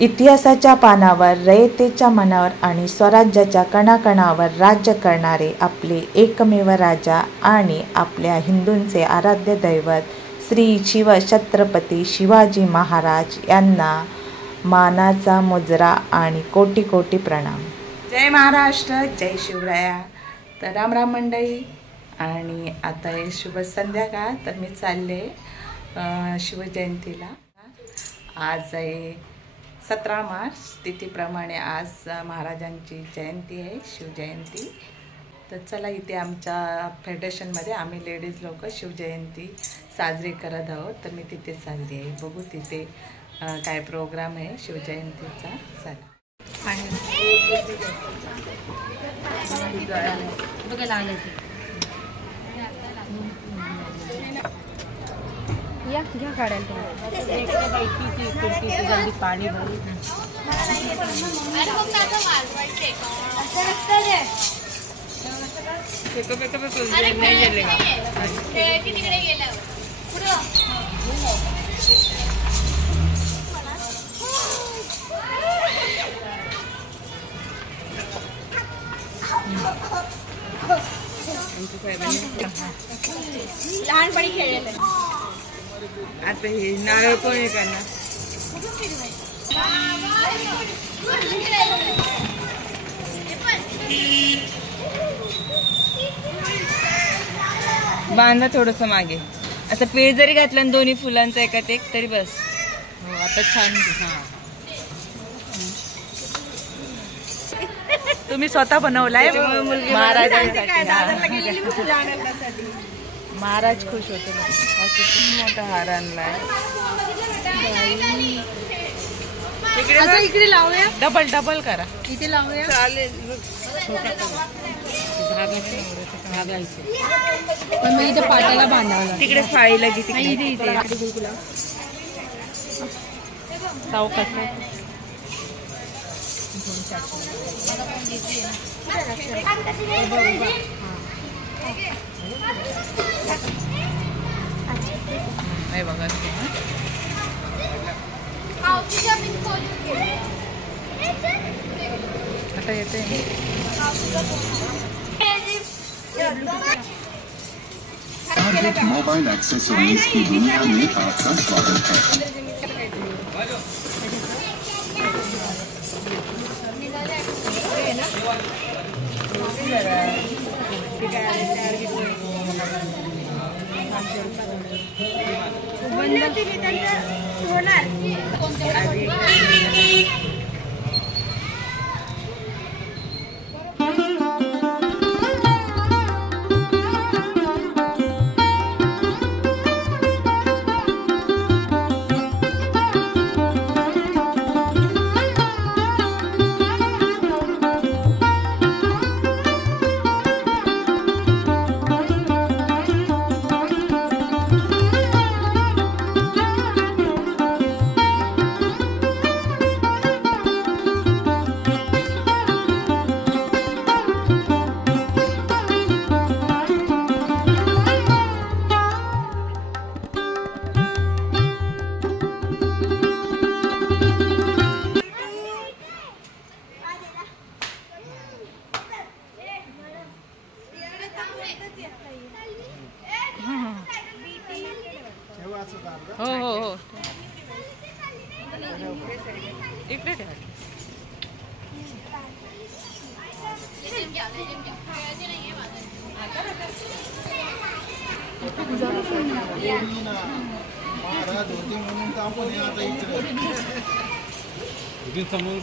इतिहासाच्या पानावर, रयतेच्या मनावर आणि स्वराज्याच्या कणाकणावर राज्य करणारे आपले एकमेव राजा आणि आपल्या हिंदूंचे आराध्य दैवत श्री शिवछत्रपती शिवाजी महाराज यांना मानाचा मुजरा आणि कोटी कोटी प्रणाम. जय महाराष्ट्र, जय शिवराया. तर राम राम मंडळी. आणि आता हे शुभ संध्याकाळ. तर मी चालले शिवजयंतीला. आज आहे 17 मार्च. तिथीप्रमाणे आज महाराजांची जयंती आहे, शिवजयंती. तर चला, इथे आमच्या फेडरेशनमध्ये आम्ही लेडीज लोक शिवजयंती साजरी करत आहोत. तर मी तिथे चालली आहे. बघू तिथे काय प्रोग्राम आहे शिवजयंतीचा. चला. या घ्या काढायला जल्दी पाणी भरू. लहानपणी खेळले. आता हे नारळ कोण आहे करणार? बांधा थोडस मागे. असं पेड़ जरी घातलं दोन्ही फुलांचं एकात एक तरी बस. हो, आता छान. तुम्ही स्वतः बनवलाय महाराजांसाठी. महाराज खुश होते. किती मोठा हार आणलाय. इकडे लावूया. डबल डबल करा. इथे लावूया. चालेल. पण मग इथे पाट्याला बांधावं. तिकडे फाळीला किती सावकाश. नाही बघा आता येते. टारगेट मोबाइल एक्सेसरीज की दुनिया में आपका स्वागत है. हो हो हो. इकडे ठेवा. महाराज होते म्हणून तर आपण आता इकडे समोर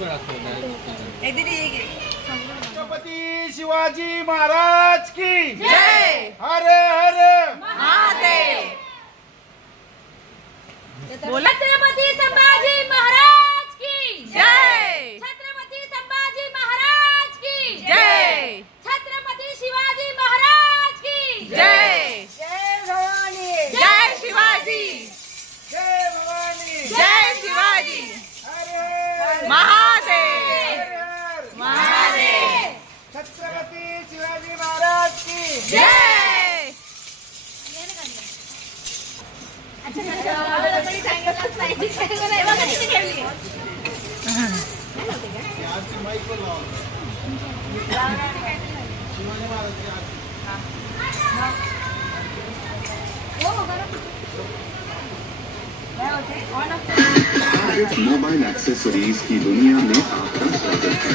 छत्रपती शिवाजी महाराज की जय. हर हर महादेव. बोला. छत्रपती संभाजी महाराज की जय. छत्रपती संभाजी महाराज की जय. छत्रपती शिवाजी महाराज की जय. जय भवानी. जय शिवाजी. जय भवानी. जय शिवाजी. हर महादेव. महादेव. छत्रपती शिवाजी महाराज की जय. भारत मोबाइल एक्सेसरीज की दुनिया में आपका स्वागत है।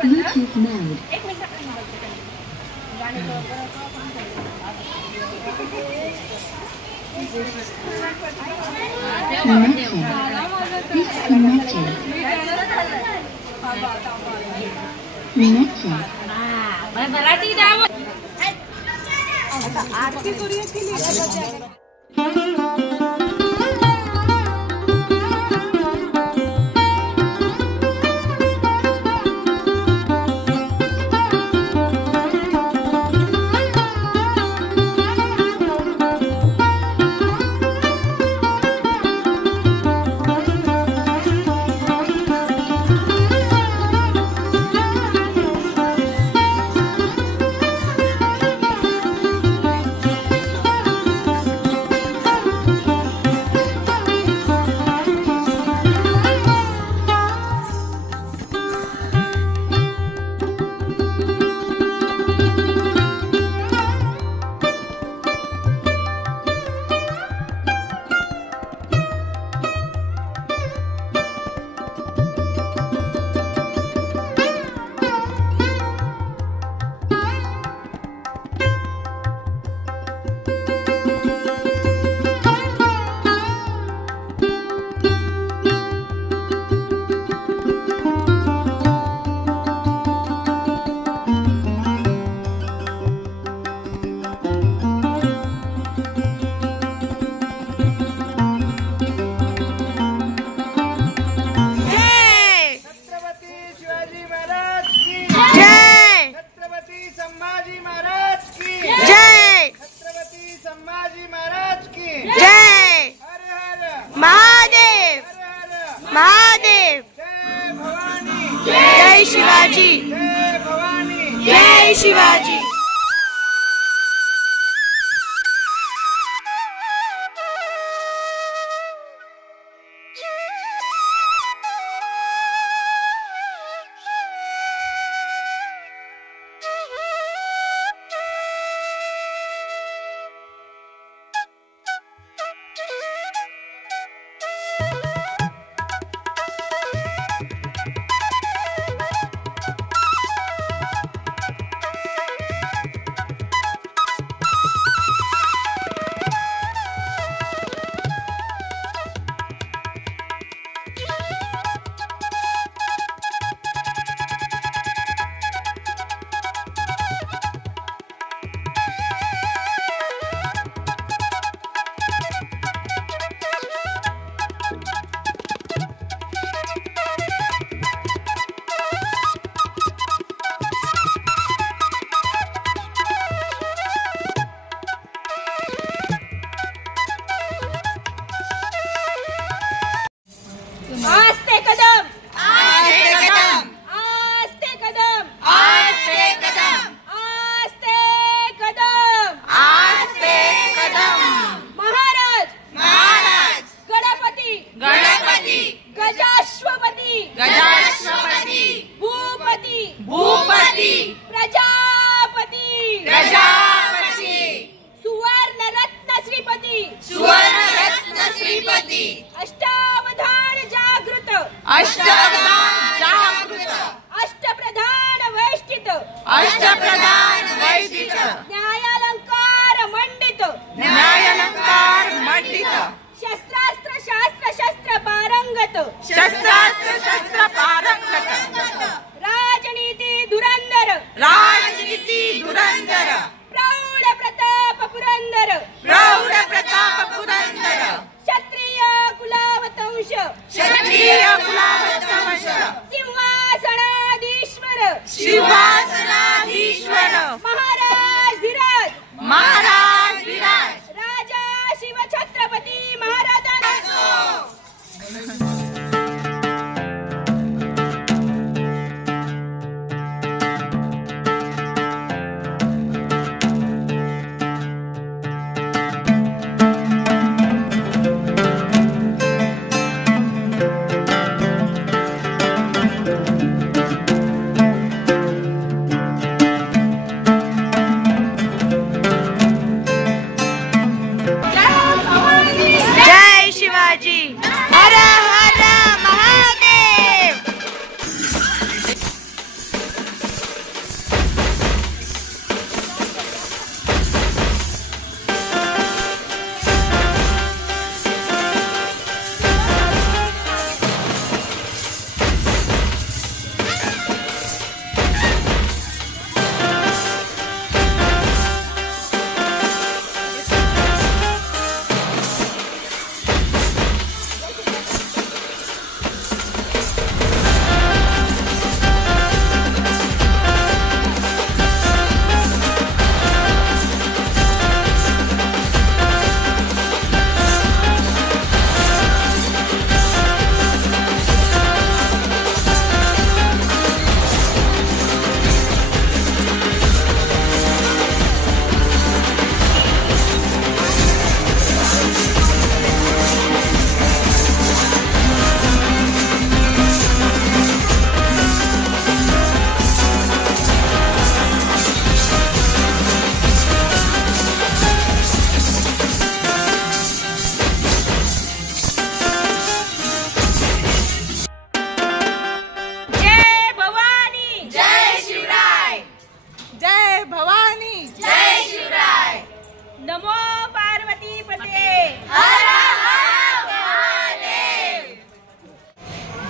Bluetooth mode. मराठी दाव आरती करूया केली महादेव जय शिवाजी जय शिवाजी आस्ते कदम आस्ते कदम आस्ते कदम आस्ते कदम आस्ते कदम आस्ते कदम महाराज महाराज गणपती गणपती गजाश्वपती गजाश्वपती भूपती भूपती प्रजापती प्रजापती सुवर्ण रत्न श्रीपती सुवर्ण रत्न श्रीपती अष्टावधान जागृत अष्टावधान जागृत अष्टप्रधान वैष्ठित अष्टप्रधान वैष्ठित न्यायालंकार मंडित न्यायालंकार मंडित शस्त्रास्त्र शास्त्र शस्त्र पारंगत शस्त्रास्त्र शस्त्र पारंगत राजनीती धुरंधर राजनीती धुरंधर प्रौढ प्रताप पुरंदर प्रौढ प्रताप पुरंदर क्षत्रिय कुलावतंश क्षत्रिय कुलावतंश सिंहासनाधीश्वर सिंहासनाधीश्वर महाराज धीराज महाराज धीराज राजा शिव छत्रपती महाराजांचा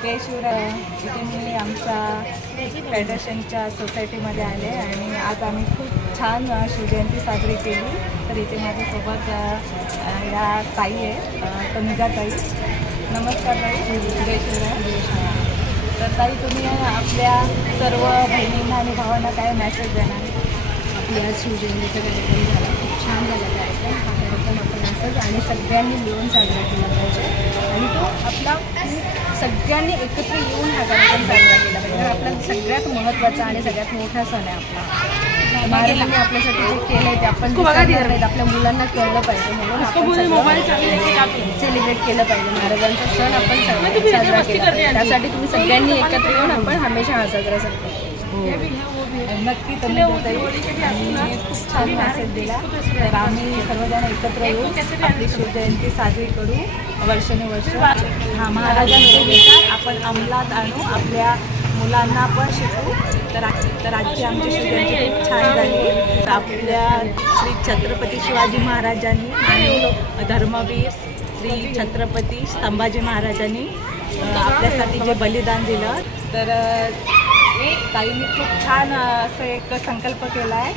जय शिवराय. इथे मी आमच्या फेडरेशनच्या सोसायटीमध्ये आले आणि आज आम्ही खूप छान शिवजयंती साजरी केली. तर इथे माझ्यासोबत या ताई आहे, तनुजा ताई. नमस्कार ताई. जय शिवराय. तर ताई, तुम्ही आपल्या सर्व बहिणींना आणि भावांना काय मेसेज देणार? आपल्या आज शिवजयंतीचा कार्यक्रम झाला, खूप छान झाला कार्यक्रम. हा कार्यक्रम आपण असंच आणि सगळ्यांनी मिळून साजरा केला पाहिजे आणि तो आपला सगळ्यांनी एकत्र येऊन हा कार्यक्रम साजरा केला पाहिजे. कारण आपला सगळ्यात महत्त्वाचा आणि सगळ्यात मोठा सण आहे आपला. महाराजांनी आपल्यासाठी जे केलं आहे ते आपण आपल्या मुलांना कळलं पाहिजे, म्हणून आपण सेलिब्रेट केलं पाहिजे. महाराजांचा सण आपण साजरा केला पाहिजे. त्यासाठी तुम्ही सगळ्यांनी एकत्र येऊन आपण हमेशा हा साजरा करतो. नक्की तुम्ही खूप छान मेसेज दिला. तर आम्ही सर्वजण एकत्र येऊन आपली शिवजयंती साजरी करू वर्षानुवर्ष. हा महाराजांचे विचार आपण अंमलात आणू, आपल्या मुलांना पण शिकू. तर आजची आमची शिवजयंती खूप छान झाली. आपल्या श्री छत्रपती शिवाजी महाराजांनी आणि धर्मवीर श्री छत्रपती संभाजी महाराजांनी आपल्यासाठी जे बलिदान दिलं, तर ताईंनी खूप छान असं एक संकल्प केला आहे.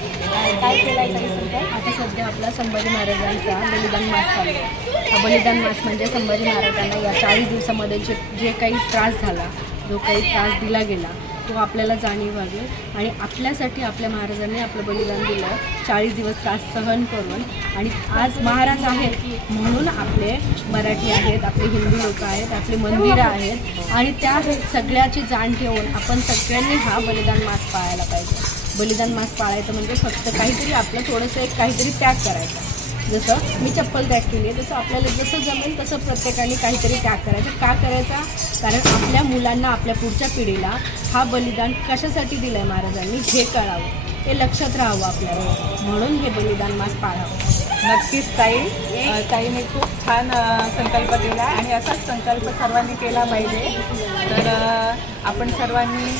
काय केला आहे ताई संकल्प? आता सध्या आपला संभाजी महाराजांचा बलिदान मास चालू आहे. हा बलिदान मास म्हणजे संभाजी महाराजांना या 40 दिवसामध्ये जे काही त्रास झाला, जो काही त्रास दिला गेला, तो आपल्याला जाणीव व्हावी आणि आपल्यासाठी आपल्या महाराजांनी आपलं बलिदान दिलं. 40 दिवस त्रास सहन करून आणि आज महाराज आहेत म्हणून आपले मराठी आहेत, आपले हिंदू लोक आहेत, आपले मंदिरं आहेत आणि त्या सगळ्याची जाण ठेवून आपण सगळ्यांनी हा बलिदान मास पाळायला पाहिजे. बलिदान मास पाळायचं म्हणजे फक्त काहीतरी आपलं थोडंसं एक काहीतरी त्याग करायचा. जसं मी चप्पल त्याग केली आहे तसं आपल्याला जसं जमेल तसं प्रत्येकाने काहीतरी त्याग करायचा. का करायचा? कारण आपल्या मुलांना, आपल्या पुढच्या पिढीला हा बलिदान कशासाठी दिलं आहे महाराजांनी हे कळावं, ते लक्षात राहावं आपल्याला, म्हणून हे बलिदान मास पाळावं. नक्कीच ताईने खूप छान संकल्प केला आणि असाच संकल्प सर्वांनी केला पाहिजे. तर आपण सर्वांनी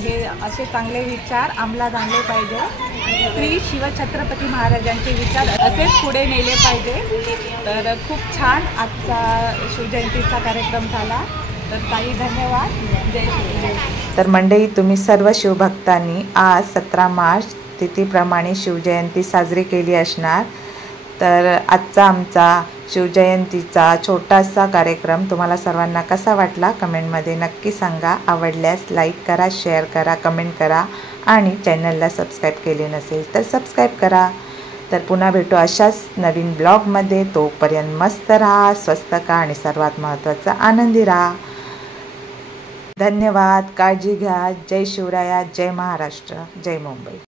हे असे चांगले विचार अंमलात आणले पाहिजे. श्री शिवछत्रपती महाराजांचे विचार असेच पुढे नेले पाहिजे. तर खूप छान आजचा शिवजयंतीचा कार्यक्रम झाला. तर ताई धन्यवाद. जय शिवराय. तर मंडळी, तुम्ही सर्व शिवभक्तांनी आज 17 मार्च तिथीप्रमाणे शिवजयंती साजरी केली असणार. तर आजचा आमचा शिवजयंतीचा छोटासा कार्यक्रम तुम्हाला सर्वांना कसा वाटला कमेंटमध्ये नक्की सांगा. आवडल्यास लाईक करा, शेअर करा, कमेंट करा आणि चॅनलला सबस्क्राईब केले नसेल तर सबस्क्राईब करा. तर पुन्हा भेटू अशाच नवीन ब्लॉगमध्ये. तोपर्यंत मस्त राहा, स्वस्त का आणि सर्वात महत्त्वाचं आनंदी राहा. धन्यवाद. काळजी घ्या. जय शिवराया. जय महाराष्ट्र. जय मुंबई.